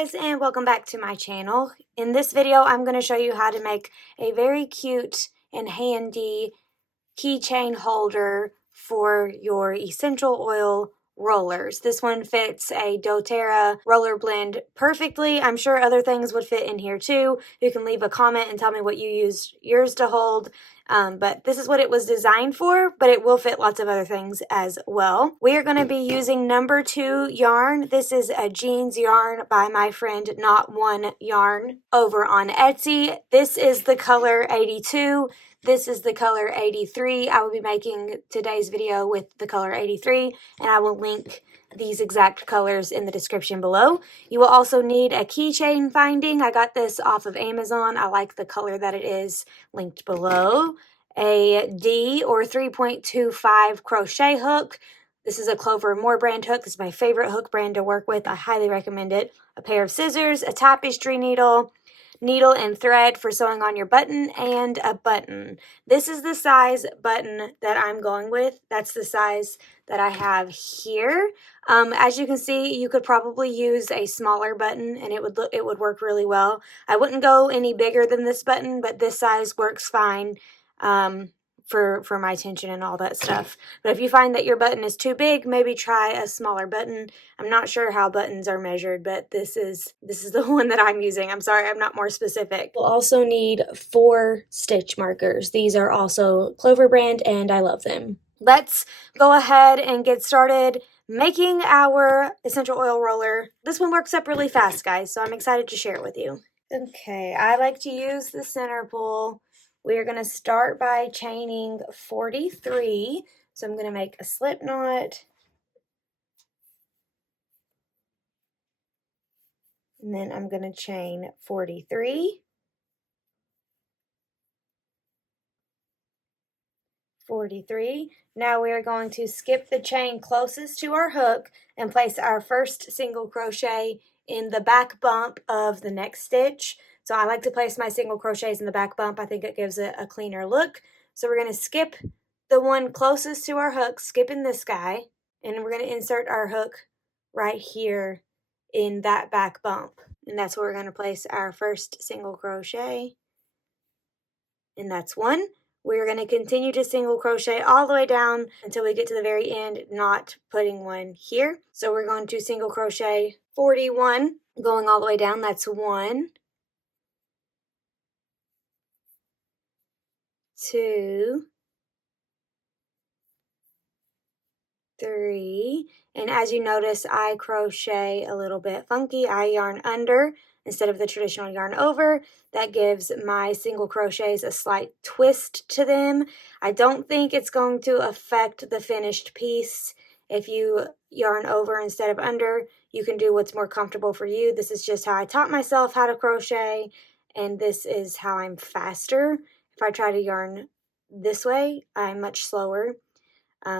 guys, and welcome back to my channel. In this video I'm going to show you how to make a very cute and handy keychain holder for your essential oil rollers. This one fits a doTERRA roller blend perfectly. I'm sure other things would fit in here too. You can leave a comment and tell me what you used yours to hold. But this is what it was designed for, but it will fit lots of other things as well. We are going to be using number 2 yarn. This is a jeans yarn by my friend Not One Yarn over on Etsy. This is the color 82. This is the color 83. I will be making today's video with the color 83, and I will link these exact colors in the description below. You will also need a keychain finding. I got this off of Amazon. I like the color that it is, linked below. A D or 3.25 crochet hook. This is a Clover Moore brand hook. This is my favorite hook brand to work with. I highly recommend it. A pair of scissors, a tapestry needle and thread for sewing on your button, and a button. This is the size button that I'm going with. That's the size that I have here. As you can see, you could probably use a smaller button and it would work really well. I wouldn't go any bigger than this button, but this size works fine for my tension and all that stuff. But if you find that your button is too big, maybe try a smaller button. I'm not sure how buttons are measured, but this is the one that I'm using. I'm sorry, I'm not more specific. We'll also need 4 stitch markers. These are also Clover brand and I love them. Let's go ahead and get started making our essential oil roller. This one works up really fast, guys, so I'm excited to share it with you. Okay, I like to use the center pull. We're going to start by chaining 43. So I'm going to make a slip knot. And then I'm going to chain 43. 43. Now we are going to skip the chain closest to our hook and place our first single crochet in the back bump of the next stitch. So I like to place my single crochets in the back bump. I think it gives it a cleaner look. So we're going to skip the one closest to our hook, skipping this guy, and we're going to insert our hook right here in that back bump. And that's where we're going to place our first single crochet. And that's one. We're going to continue to single crochet all the way down until we get to the very end, not putting one here. So we're going to single crochet 41, going all the way down. That's 1, 2, 3, and as you notice, I crochet a little bit funky. I yarn under instead of the traditional yarn over. That gives my single crochets a slight twist to them. I don't think it's going to affect the finished piece. If you yarn over instead of under, you can do what's more comfortable for you. This is just how I taught myself how to crochet, and this is how I'm faster. If I try to yarn this way, I'm much slower.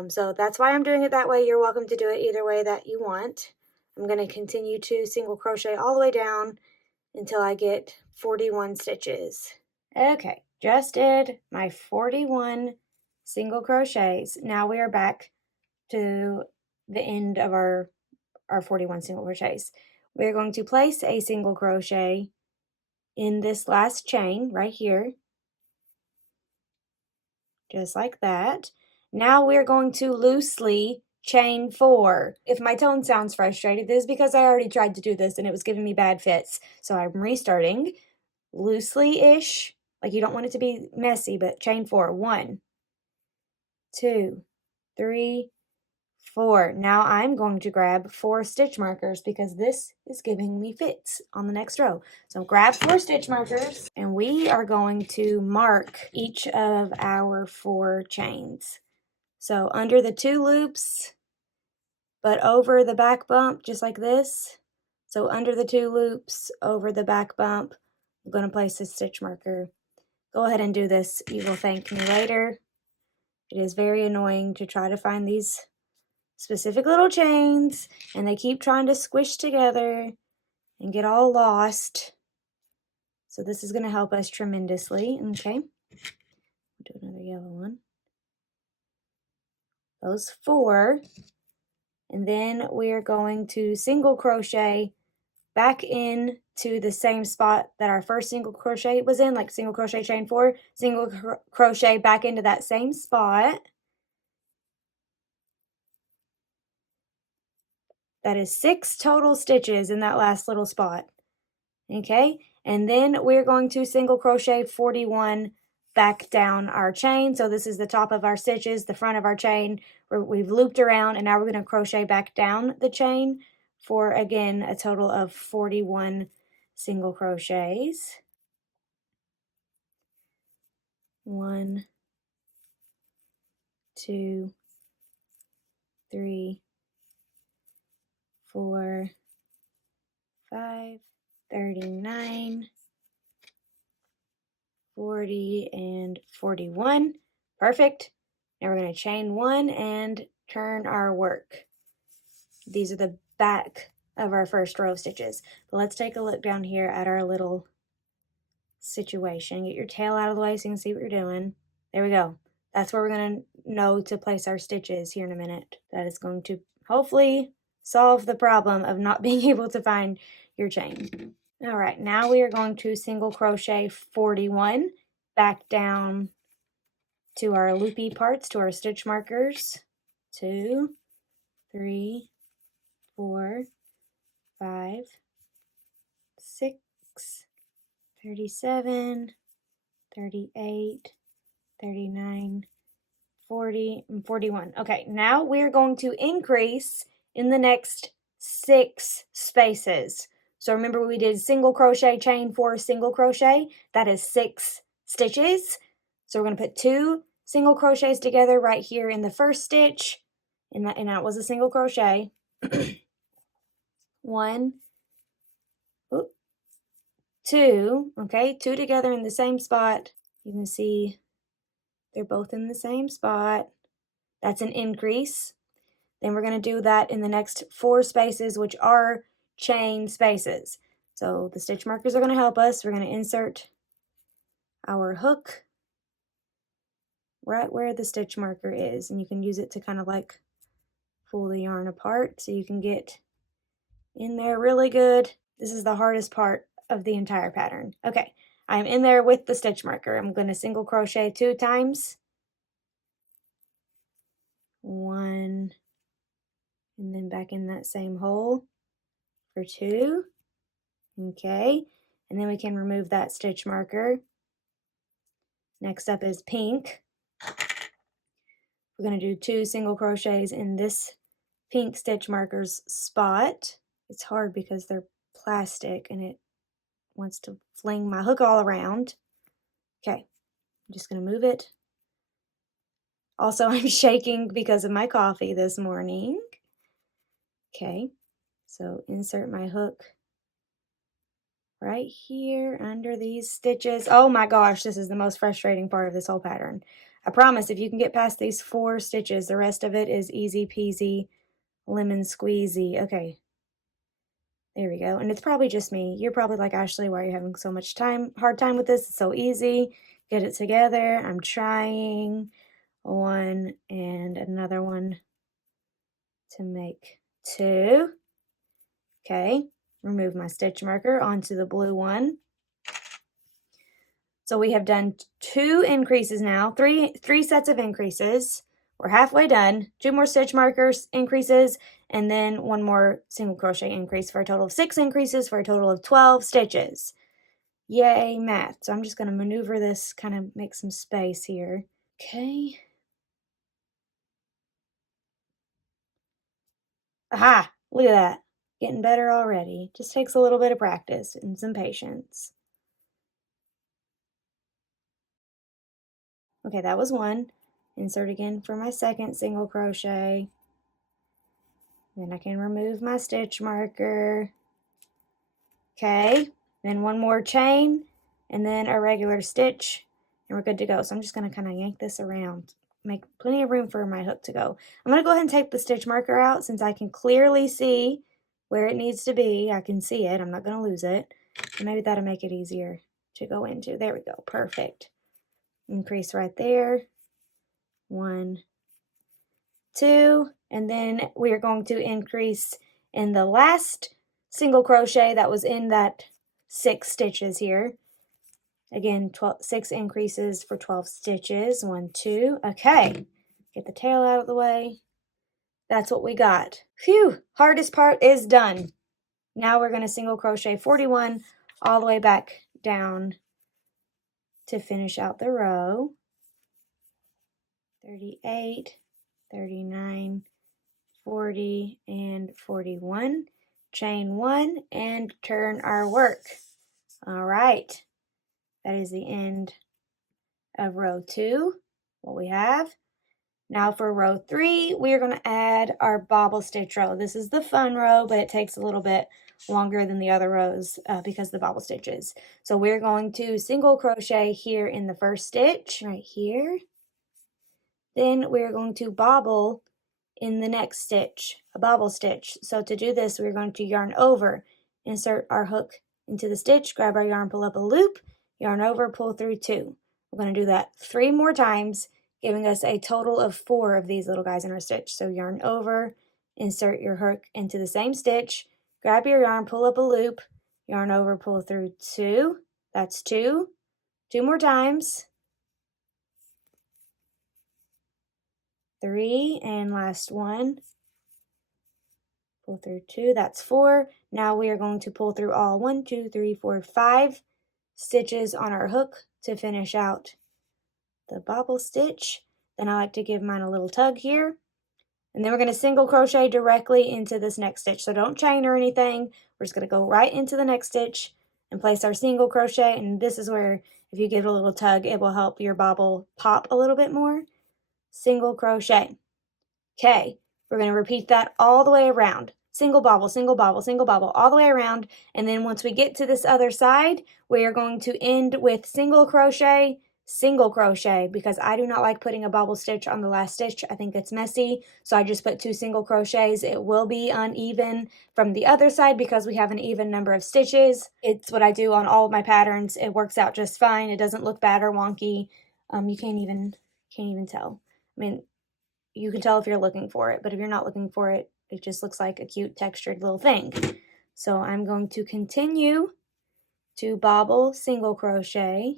So that's why I'm doing it that way. You're welcome to do it either way that you want. I'm going to continue to single crochet all the way down until I get 41 stitches. Okay, just did my 41 single crochets. Now we are back to the end of our 41 single crochets. We're going to place a single crochet in this last chain right here, just like that. Now we're going to loosely chain 4. If my tone sounds frustrated, this is because I already tried to do this and it was giving me bad fits. So I'm restarting loosely-ish, like you don't want it to be messy, but chain 4. 1, 2, 3, 4. Now I'm going to grab 4 stitch markers because this is giving me fits on the next row. So grab 4 stitch markers and we are going to mark each of our 4 chains. So under the 2 loops, but over the back bump, just like this. So under the 2 loops, over the back bump, I'm going to place a stitch marker. Go ahead and do this. You will thank me later. It is very annoying to try to find these specific little chains, and they keep trying to squish together and get all lost. So this is going to help us tremendously. Okay. Do another yellow one. Those 4. And then we are going to single crochet back in to the same spot that our first single crochet was in, like single crochet chain 4, single crochet back into that same spot. That is 6 total stitches in that last little spot. Okay, and then we're going to single crochet 41 back down our chain. So this is the top of our stitches, the front of our chain, where we've looped around, and now we're going to crochet back down the chain for, again, a total of 41 single crochets. 1, 2, 3, 4, 5, 39, 40, and 41. Perfect. Now we're going to chain 1 and turn our work. These are the back of our first row of stitches. But let's take a look down here at our little situation. Get your tail out of the way so you can see what you're doing. There we go. That's where we're going to know to place our stitches here in a minute. That is going to hopefully solve the problem of not being able to find your chain. All right, now we are going to single crochet 41 back down to our loopy parts, to our stitch markers. 2, 3, 4, 5, 6, 37, 38, 39, 40, and 41. Okay, now we're going to increase in the next 6 spaces. So remember, we did single crochet, chain 4, single crochet. That is 6 stitches. So we're going to put 2 single crochets together right here in the first stitch, and that was a single crochet. 1, 2, okay, 2 together in the same spot. You can see they're both in the same spot. That's an increase. Then we're going to do that in the next 4 spaces, which are chain spaces. So the stitch markers are going to help us. We're going to insert our hook right where the stitch marker is, and you can use it to kind of like pull the yarn apart so you can get in there really good. This is the hardest part of the entire pattern. Okay, I'm in there with the stitch marker. I'm going to single crochet 2 times. 1, and then back in that same hole for 2. Okay, and then we can remove that stitch marker. Next up is pink. We're going to do 2 single crochets in this pink stitch marker's spot. It's hard because they're plastic and it wants to fling my hook all around. Okay, I'm just going to move it. Also, I'm shaking because of my coffee this morning. Okay, so insert my hook right here under these stitches. Oh my gosh, this is the most frustrating part of this whole pattern. I promise if you can get past these 4 stitches, the rest of it is easy peasy, lemon squeezy. Okay, there we go. And it's probably just me. You're probably like, Ashley, why are you having so much hard time with this? It's so easy. Get it together. I'm trying. 1 and another one to make 2. Okay, remove my stitch marker onto the blue one. So we have done 2 increases now, three sets of increases. We're halfway done. 2 more stitch markers increases, and then 1 more single crochet increase for a total of 6 increases for a total of 12 stitches. Yay, math. So I'm just going to maneuver this, kind of make some space here. Okay. Aha! Look at that. Getting better already. Just takes a little bit of practice and some patience. Okay, that was 1. Insert again for my second single crochet. Then I can remove my stitch marker. Okay, then 1 more chain and then a regular stitch and we're good to go. So I'm just going to kind of yank this around, make plenty of room for my hook to go. I'm going to go ahead and take the stitch marker out since I can clearly see where it needs to be. I can see it. I'm not going to lose it. And maybe that'll make it easier to go into. There we go. Perfect. Increase right there. 1, 2, and then we are going to increase in the last single crochet that was in that 6 stitches here. Again, 6 increases for 12 stitches. 1, 2. Okay, get the tail out of the way. That's what we got. Phew, hardest part is done. Now we're going to single crochet 41 all the way back down to finish out the row. 38, 39, 40, and 41. Chain 1 and turn our work. All right, that is the end of row 2, what we have. Now for row 3, we are going to add our bobble stitch row. This is the fun row, but it takes a little bit longer than the other rows because of the bobble stitches. So we're going to single crochet here in the first stitch, right here. Then we're going to bobble in the next stitch, a bobble stitch. So to do this, we're going to yarn over, insert our hook into the stitch, grab our yarn, pull up a loop, yarn over, pull through 2. We're going to do that 3 more times, giving us a total of 4 of these little guys in our stitch. So yarn over, insert your hook into the same stitch, grab your yarn, pull up a loop, yarn over, pull through 2. That's 2. 2 more times. 3, and last one. Pull through 2, that's 4. Now we are going to pull through all 1, 2, 3, 4, 5 stitches on our hook to finish out the bobble stitch. Then I like to give mine a little tug here. And then we're going to single crochet directly into this next stitch. So don't chain or anything. We're just going to go right into the next stitch and place our single crochet. And this is where, if you give it a little tug, it will help your bobble pop a little bit more. Single crochet. Okay, we're going to repeat that all the way around. Single bobble, single bobble, single bobble, all the way around. And then once we get to this other side, we are going to end with single crochet, because I do not like putting a bobble stitch on the last stitch. I think it's messy, so I just put 2 single crochets. It will be uneven from the other side because we have an even number of stitches. It's what I do on all of my patterns. It works out just fine. It doesn't look bad or wonky. You can't even tell. I mean, you can tell if you're looking for it, but if you're not looking for it, it just looks like a cute textured little thing. So I'm going to continue to bobble single crochet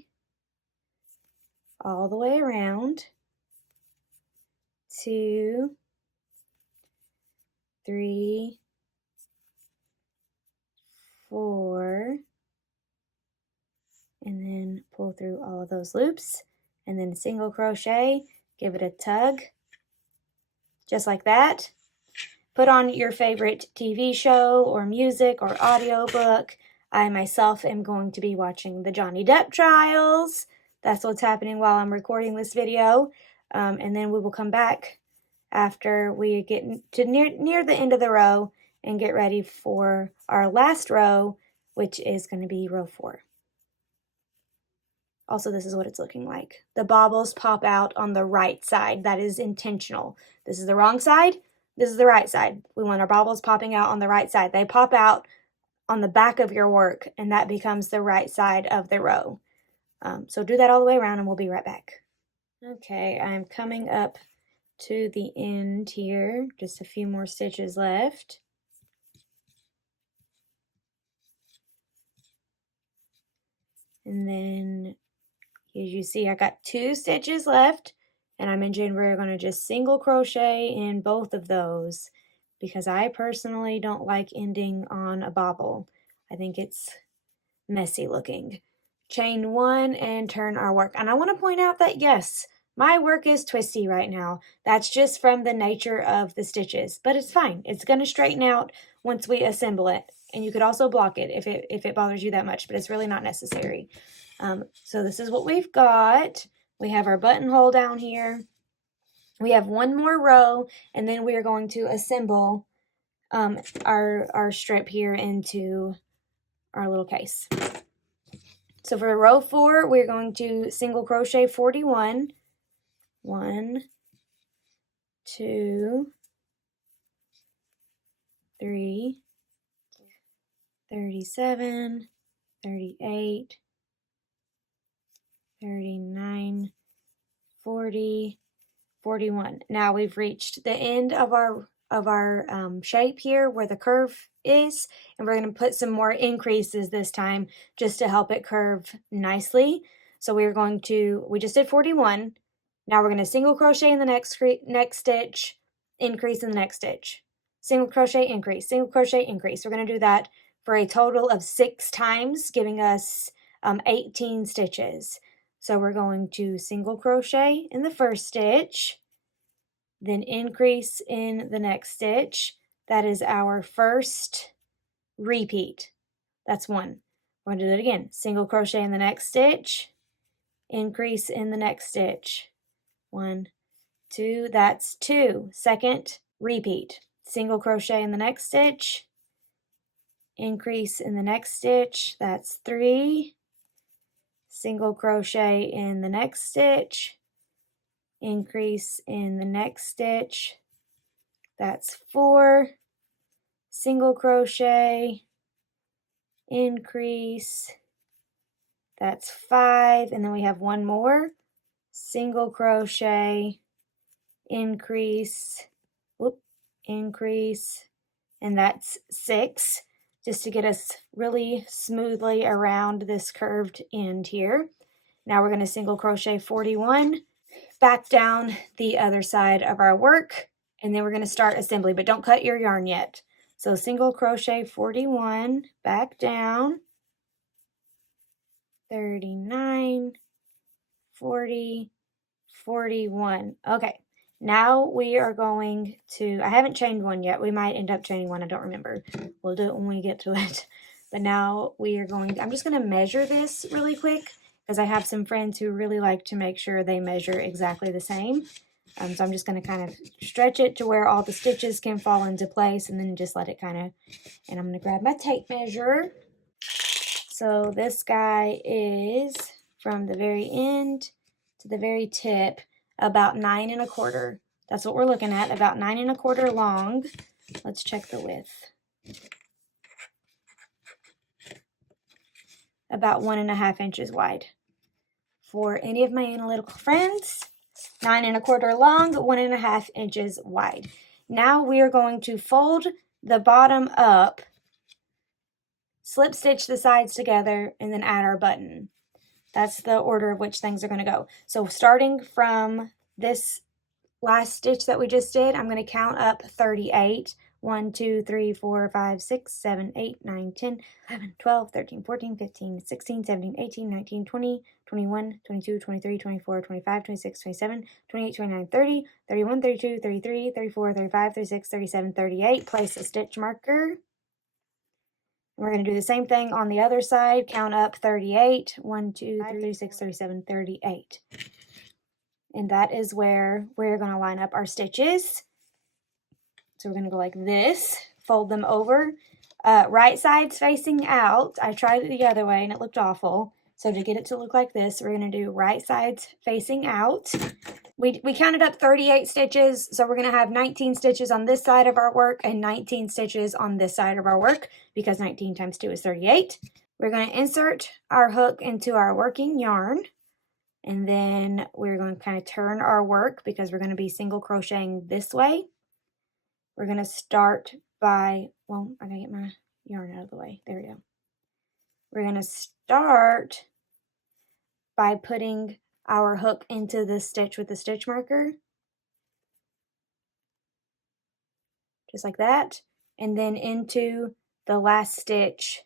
all the way around. 2, 3, 4, and then pull through all of those loops, and then single crochet, give it a tug, just like that. Put on your favorite TV show or music or audiobook. I myself am going to be watching the Johnny Depp trials. That's what's happening while I'm recording this video. And then we will come back after we get to near the end of the row and get ready for our last row, which is going to be row 4. Also, this is what it's looking like. The bobbles pop out on the right side. That is intentional. This is the wrong side. This is the right side. We want our bobbles popping out on the right side. They pop out on the back of your work, and that becomes the right side of the row. So do that all the way around, and we'll be right back. Okay, I'm coming up to the end here. Just a few more stitches left. And then, as you see, I got 2 stitches left. And I mentioned we're going to just single crochet in both of those because I personally don't like ending on a bobble. I think it's messy looking. Chain 1 and turn our work. And I want to point out that yes, my work is twisty right now. That's just from the nature of the stitches, but it's fine. It's going to straighten out once we assemble it. And you could also block it if it bothers you that much, but it's really not necessary. So this is what we've got. We have our buttonhole down here. We have 1 more row, and then we are going to assemble our strip here into our little case. So for row 4, we're going to single crochet 41. 1, 2, 3, 37, 38, 39, 40, 41. Now we've reached the end of our of our shape here where the curve is, and we're going to put some more increases this time just to help it curve nicely. So we just did 41. Now we're going to single crochet in the next stitch, increase in the next stitch, single crochet, increase, single crochet, increase. We're going to do that for a total of 6 times, giving us 18 stitches. So we're going to single crochet in the first stitch, then increase in the next stitch. That is our first repeat. That's 1. We're going to do it again. Single crochet in the next stitch, increase in the next stitch. 1, 2, that's 2. Second repeat. Single crochet in the next stitch, increase in the next stitch. That's 3. Single crochet in the next stitch, increase in the next stitch. That's 4. Single crochet, increase. That's 5. And then we have one more. Single crochet, increase, increase, and that's 6, just to get us really smoothly around this curved end here. Now we're going to single crochet 41, back down the other side of our work, and then we're going to start assembly, but don't cut your yarn yet. So single crochet 41, back down, 39, 40, 41. Okay, now we are going to, I haven't chained one yet. We might end up chaining one. I don't remember. We'll do it when we get to it. But now we are going, I'm just going to measure this really quick because I have some friends who really like to make sure they measure exactly the same. So I'm just going to kind of stretch it to where all the stitches can fall into place, and then just let it kind of, and I'm going to grab my tape measure. So this guy is from the very end to the very tip, about 9 1/4. That's what we're looking at, about 9 1/4 long. Let's check the width. About 1.5 inches wide. For any of my analytical friends, 9 1/4 long, 1.5 inches wide. Now we are going to fold the bottom up, slip stitch the sides together, and then add our button. That's the order of which things are going to go. So starting from this last stitch that we just did, I'm going to count up 38. 1, 2, 3, 4, 5, 6, 7, 8, 9, 10, 11, 12, 13, 14, 15, 16, 17, 18, 19, 20, 21, 22, 23, 24, 25, 26, 27, 28, 29, 30, 31, 32, 33, 34, 35, 36, 37, 38. Place a stitch marker. We're going to do the same thing on the other side. Count up 38. 1, 2, 3, 36, 37, 38. And that is where we're going to line up our stitches. So we're going to go like this, fold them over. Right side's facing out. I tried it the other way and it looked awful. So to get it to look like this, we're going to do right sides facing out. We counted up 38 stitches, so we're going to have 19 stitches on this side of our work and 19 stitches on this side of our work, because 19 times 2 is 38. We're going to insert our hook into our working yarn, and then we're going to kind of turn our work because we're going to be single crocheting this way. We're going to start by, well, I got to get my yarn out of the way. There we go. We're going to start by putting our hook into this stitch with the stitch marker, just like that, and then into the last stitch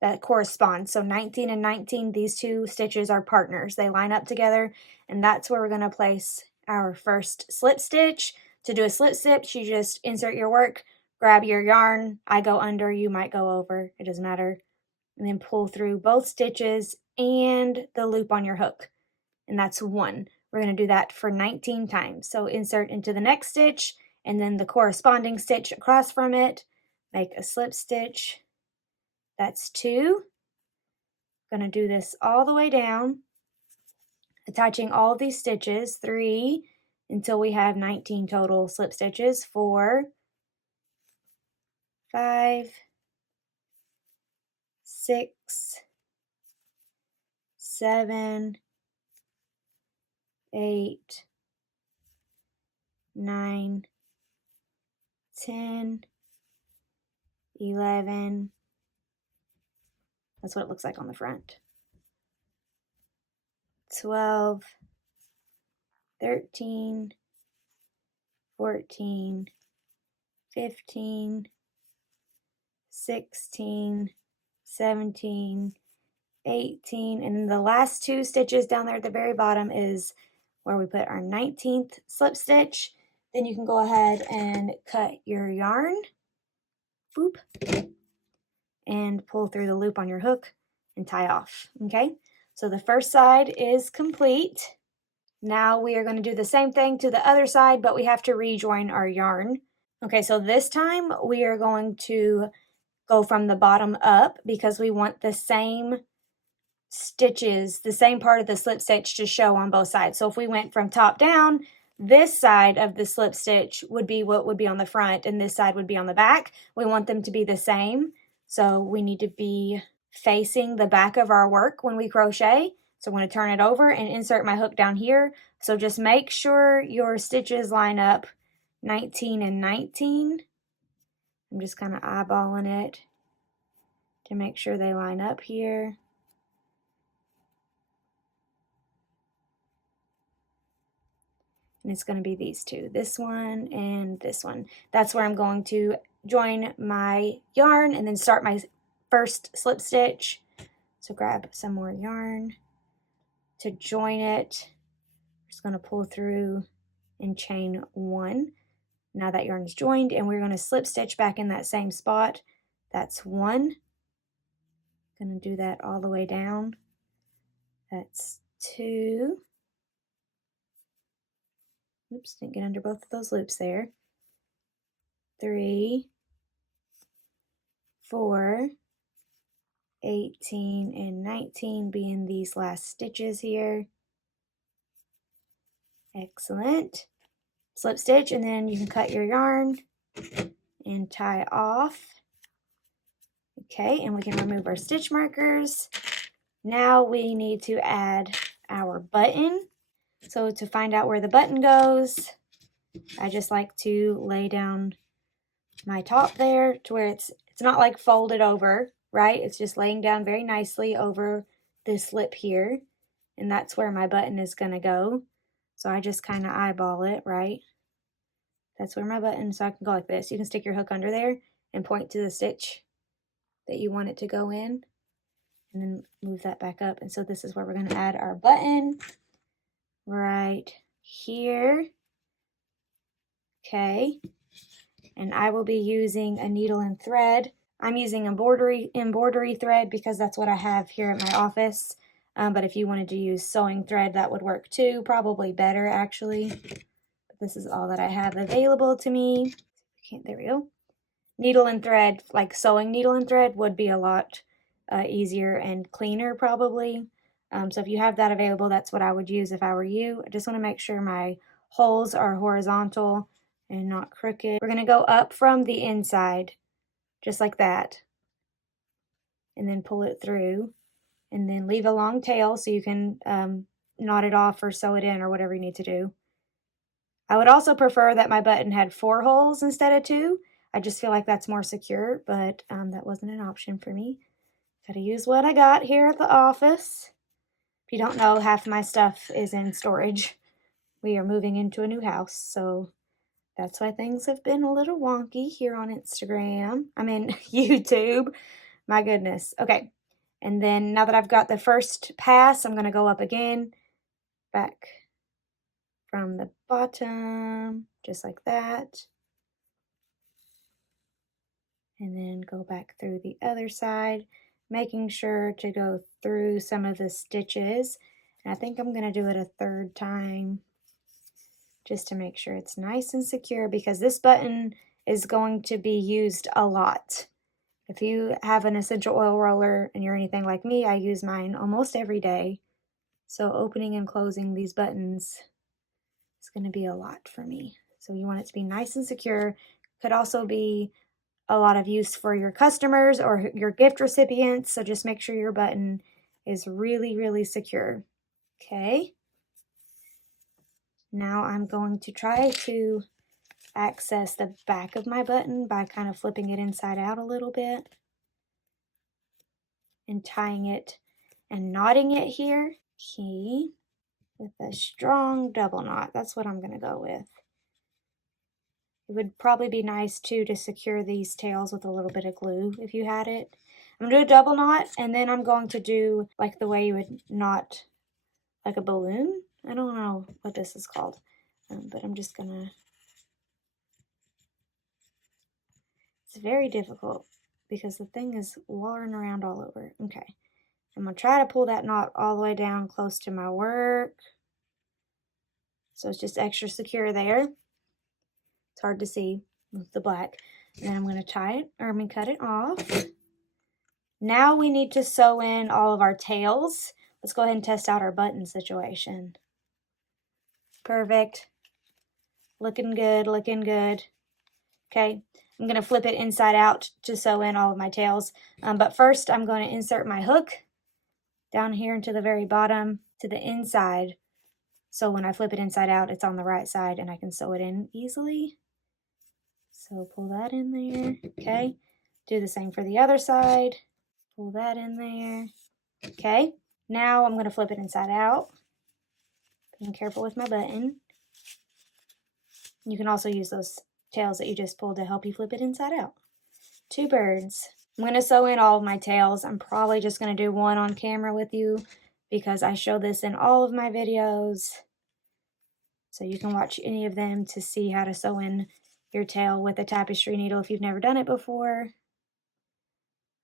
that corresponds. So 19 and 19, these two stitches are partners. They line up together, and that's where we're going to place our first slip stitch. To do a slip stitch, you just insert your work, grab your yarn. I go under, you might go over, it doesn't matter, and then pull through both stitches and the loop on your hook. And that's 1. We're going to do that for 19 times. So insert into the next stitch, and then the corresponding stitch across from it, make a slip stitch. That's 2. Going to do this all the way down, attaching all of these stitches, 3, until we have 19 total slip stitches. 4, 5, 6, 7, 8, 9, 10, 11. That's what it looks like on the front. 12, 13, 14, 15, 16, 17, 18, and then the last 2 stitches down there at the very bottom is where we put our 19th slip stitch. Then you can go ahead and cut your yarn, boop, and pull through the loop on your hook and tie off, okay? So the first side is complete. Now we are going to do the same thing to the other side, but we have to rejoin our yarn. Okay, so this time we are going to go from the bottom up because we want the same stitches, the same part of the slip stitch to show on both sides. So if we went from top down, this side of the slip stitch would be what would be on the front and this side would be on the back. We want them to be the same. So we need to be facing the back of our work when we crochet. So I'm going to turn it over and insert my hook down here. So just make sure your stitches line up 19 and 19. I'm just kind of eyeballing it to make sure they line up here. And it's going to be these two, this one and this one. That's where I'm going to join my yarn and then start my first slip stitch. So grab some more yarn to join it. I'm just going to pull through and chain 1. Now that yarn is joined, and we're going to slip stitch back in that same spot. That's 1. Going to do that all the way down. That's 2. Oops, didn't get under both of those loops there. 3, 4, 18, and 19 being these last stitches here. Excellent. Slip stitch, and then you can cut your yarn and tie off. Okay, and we can remove our stitch markers. Now we need to add our button. So to find out where the button goes, I just like to lay down my top there to where it's not like folded over, right? It's just laying down very nicely over this lip here. And that's where my button is going to go. So I just kind of eyeball it, right? That's where my button, so I can go like this. You can stick your hook under there and point to the stitch that you want it to go in. And then move that back up. And so this is where we're going to add our button. Right here. Okay, and I will be using a needle and thread. I'm using embroidery thread because that's what I have here at my office. But if you wanted to use sewing thread, that would work too. Probably better, actually. But this is all that I have available to me. There we go. Needle and thread, like sewing needle and thread, would be a lot easier and cleaner, probably. So if you have that available, that's what I would use if I were you. I just want to make sure my holes are horizontal and not crooked. We're going to go up from the inside, just like that. And then pull it through. And then leave a long tail so you can knot it off or sew it in or whatever you need to do. I would also prefer that my button had 4 holes instead of 2. I just feel like that's more secure, but that wasn't an option for me. Got to use what I got here at the office. If you don't know, half my stuff is in storage. We are moving into a new house, so that's why things have been a little wonky here on Instagram. I mean, YouTube. My goodness. Okay, and then now that I've got the first pass, I'm going to go up again, back from the bottom, just like that. And then go back through the other side, making sure to go through some of the stitches. And I think I'm going to do it a 3rd time just to make sure it's nice and secure because this button is going to be used a lot. If you have an essential oil roller and you're anything like me, I use mine almost every day. So opening and closing these buttons is going to be a lot for me. So you want it to be nice and secure. Could also be a lot of use for your customers or your gift recipients. So just make sure your button is really, really secure. Okay. Now I'm going to try to access the back of my button by kind of flipping it inside out a little bit and tying it and knotting it here. Okay, with a strong double knot. That's what I'm going to go with. It would probably be nice too to secure these tails with a little bit of glue if you had it. I'm going to do a double knot, and then I'm going to do like the way you would knot like a balloon. I don't know what this is called, but I'm just going to... It's very difficult because the thing is wandering around all over. Okay, I'm going to try to pull that knot all the way down close to my work. So it's just extra secure there. It's hard to see with the black. And then I'm going to tie it, or cut it off. Now we need to sew in all of our tails. Let's go ahead and test out our button situation. Perfect. Looking good, looking good. Okay, I'm going to flip it inside out to sew in all of my tails. But first I'm going to insert my hook down here into the very bottom to the inside. So when I flip it inside out, it's on the right side and I can sew it in easily. So pull that in there, okay? Do the same for the other side. Pull that in there, okay? Now I'm going to flip it inside out. Being careful with my button. You can also use those tails that you just pulled to help you flip it inside out. Two birds. I'm going to sew in all of my tails. I'm probably just going to do one on camera with you because I show this in all of my videos. So you can watch any of them to see how to sew in your tail with a tapestry needle if you've never done it before.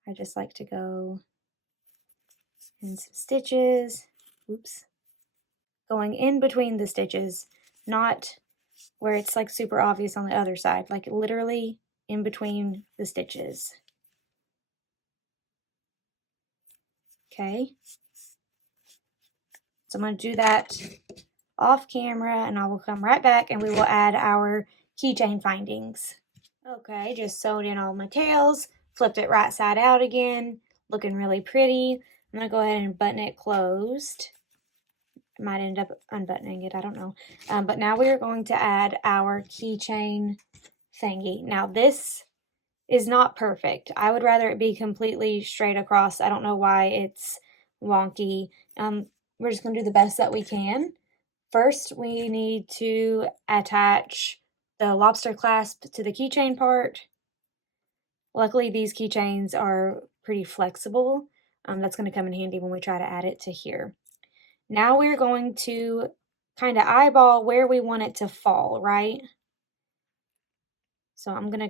I just like to go in some stitches. Oops. Going in between the stitches, not where it's like super obvious on the other side, like literally in between the stitches. Okay. So I'm going to do that off camera and I will come right back and we will add our keychain findings. Okay, just sewed in all my tails, flipped it right side out again, looking really pretty. I'm going to go ahead and button it closed. I might end up unbuttoning it, I don't know. But now we are going to add our keychain thingy. Now this is not perfect. I would rather it be completely straight across. I don't know why it's wonky. We're just going to do the best that we can. First, we need to attach the lobster clasp to the keychain part. Luckily, these keychains are pretty flexible. That's going to come in handy when we try to add it to here. Now we're going to kind of eyeball where we want it to fall, right? So I'm going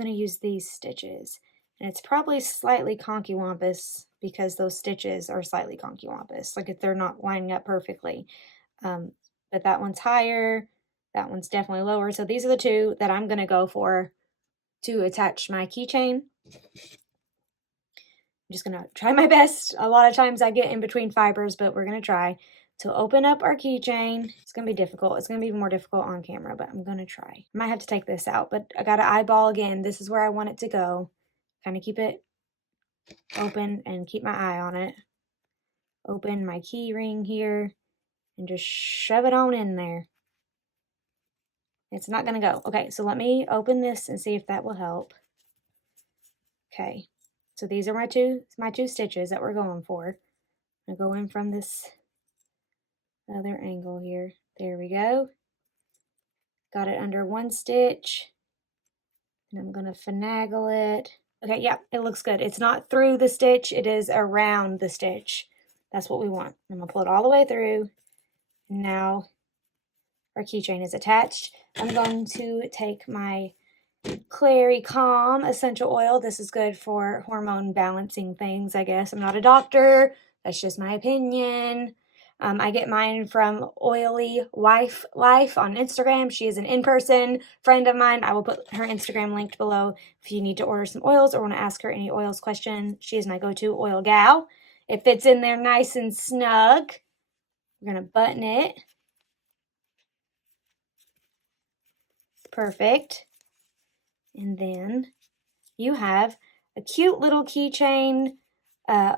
to use these stitches. And it's probably slightly conkywampus because those stitches are slightly conkywampus, like if they're not lining up perfectly. But that one's higher, that one's definitely lower. So these are the two that I'm going to go for to attach my keychain. I'm just going to try my best. A lot of times I get in between fibers, but we're going to try to open up our keychain. It's going to be difficult. It's going to be more difficult on camera, but I'm going to try. I might have to take this out, but I got to eyeball again. This is where I want it to go. Kind of keep it open and keep my eye on it. Open my key ring here and just shove it on in there. It's not going to go. Okay, so let me open this and see if that will help. Okay, so these are my two stitches that we're going for. I'm going to go in from this other angle here. There we go. Got it under one stitch. And I'm going to finagle it. Okay, yeah, it looks good. It's not through the stitch. It is around the stitch. That's what we want. I'm going to pull it all the way through. Now our keychain is attached. I'm going to take my Clary Calm essential oil. This is good for hormone balancing things, I guess. I'm not a doctor. That's just my opinion. I get mine from Oily Wife Life on Instagram. She is an in-person friend of mine. I will put her Instagram linked below if you need to order some oils or want to ask her any oils question. She is my go-to oil gal. It fits in there nice and snug. We're going to button it. Perfect. And then you have a cute little keychain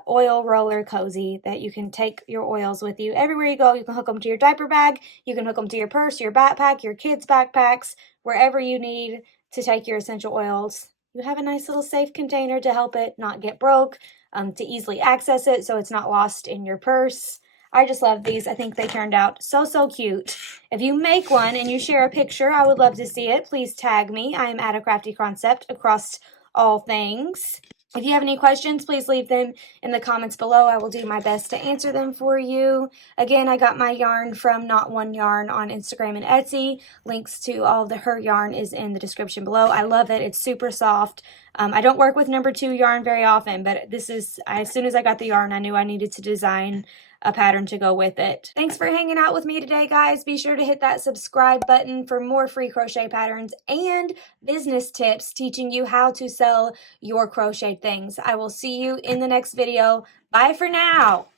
oil roller cozy that you can take your oils with you everywhere you go. You can hook them to your diaper bag, you can hook them to your purse, your backpack, your kids' backpacks, wherever you need to take your essential oils. You have a nice little safe container to help it not get broke, to easily access it so it's not lost in your purse. I just love these. I think they turned out so cute. If you make one and you share a picture, I would love to see it. Please tag me. I am at a Crafty Concept across all things. If you have any questions, please leave them in the comments below. I will do my best to answer them for you. Again, I got my yarn from Not One Yarn on Instagram and Etsy. Links to all of her yarn is in the description below. I love it. It's super soft. I don't work with number 2 yarn very often, but this is, as soon as I got the yarn, I knew I needed to design a pattern to go with it. Thanks for hanging out with me today, guys. Be sure to hit that subscribe button for more free crochet patterns and business tips teaching you how to sell your crochet things. I will see you in the next video. Bye for now.